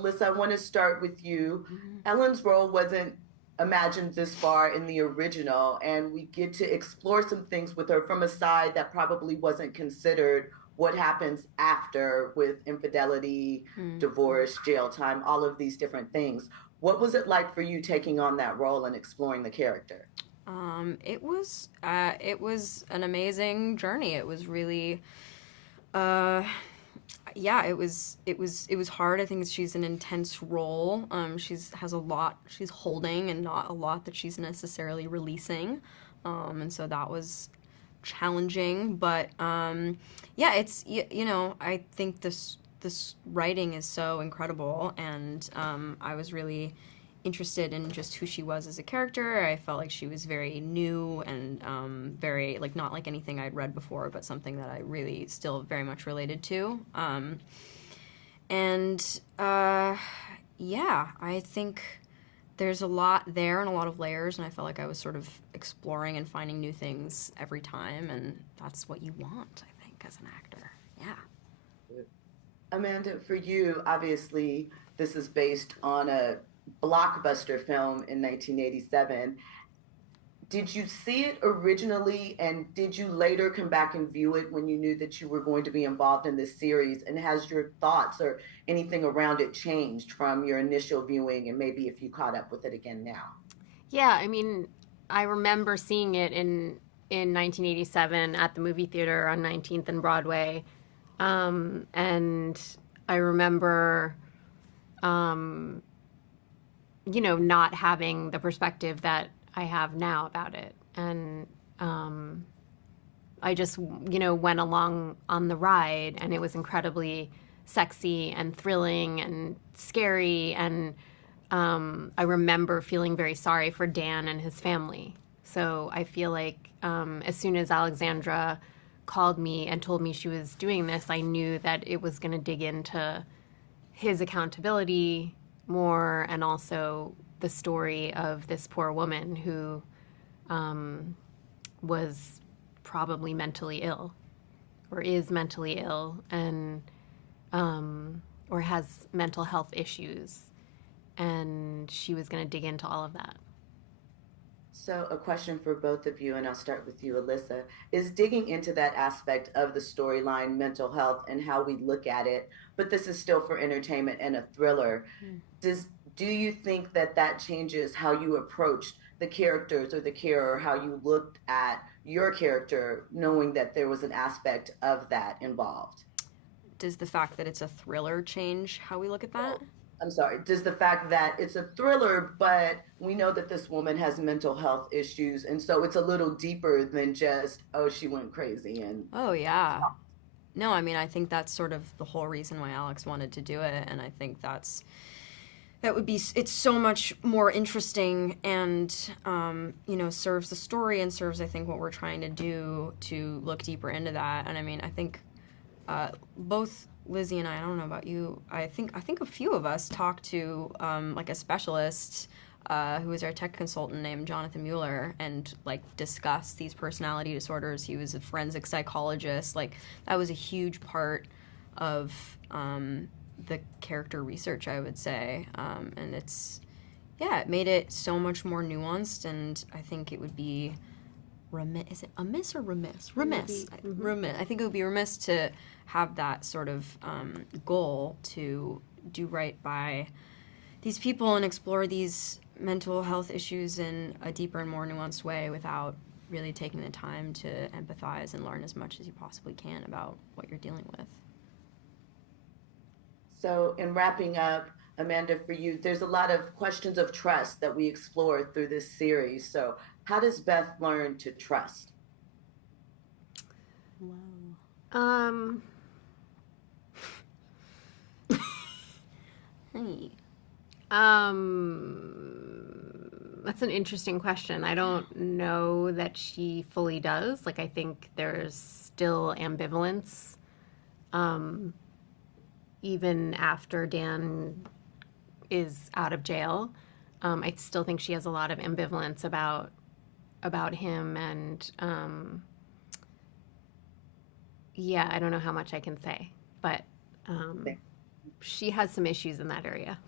Alyssa, I want to start with you. Mhm. Ellen's role wasn't imagined this far in the original, and we get to explore some things with her from a side that probably wasn't considered what happens after with infidelity, Mm. divorce, jail time, all of these different things. What was it like for you taking on that role and exploring the character? It was an amazing journey. It was really, uh, yeah, it was hard. I think she's an intense role. She's has a lot she's holding and not a lot that she's necessarily releasing, and so that was challenging. But yeah, you know, I think this writing is so incredible, and I was really interested in just who she was as a character. I felt like she was very new and very like not like anything I'd read before, but something that I really still very much related to. And yeah, I think there's a lot there and a lot of layers, and I felt like I was sort of exploring and finding new things every time, and that's what you want, I think, as an actor. Yeah. Amanda, for you, obviously, this is based on a blockbuster film in 1987. Did you see it originally, and did you later come back and view it when you knew that you were going to be involved in this series? And has your thoughts or anything around it changed from your initial viewing, and maybe if you caught up with it again now? Yeah, I mean, I remember seeing it in 1987 at the movie theater on 19th and Broadway, and I remember, um, not having the perspective that I have now about it, and um, I just went along on the ride, and it was incredibly sexy and thrilling and scary, and I remember feeling very sorry for Dan and his family. So I feel like as soon as Alexandra called me and told me she was doing this, I knew that it was going to dig into his accountability more, and also the story of this poor woman who was probably mentally ill or is mentally ill, and or has mental health issues, and she was going to dig into all of that. So, a question for both of you, and I'll start with you, Alyssa, is digging into that aspect of the storyline, mental health, and how we look at it. But this is still for entertainment and a thriller. Mm. Does do you think that that changes how you approached the characters or the care, or how you looked at your character, knowing that there was an aspect of that involved? Does the fact that it's a thriller change how we look at that? Well, I'm sorry, does the fact that it's a thriller, but we know that this woman has mental health issues, and so it's a little deeper than just, oh, she went crazy and Oh, yeah. No, I mean, I think that's sort of the whole reason why Alex wanted to do it, and I think that would be it's so much more interesting and you know, serves the story and serves, I think, what we're trying to do to look deeper into that. And I mean, I think both Lizzie and I don't know about you, I think a few of us talked to like a specialist who was our tech consultant named Jonathan Mueller, and like discussed these personality disorders. He was a forensic psychologist. Like that was a huge part of the character research, I would say, and it made it so much more nuanced. And I think it would be remiss. Is it amiss or remiss? Remiss. Mm-hmm. Remiss. I think it would be remiss to have that sort of goal to do right by these people and explore these mental health issues in a deeper and more nuanced way without really taking the time to empathize and learn as much as you possibly can about what you're dealing with. So, in wrapping up, Amanda, for you, there's a lot of questions of trust that we explore through this series. So, how does Beth learn to trust? Wow. Um, Hey. that's an interesting question. I don't know that she fully does. Like, I think there's still ambivalence, um, even after Dan is out of jail. I still think she has a lot of ambivalence about him, and yeah, I don't know how much I can say, but um, she has some issues in that area.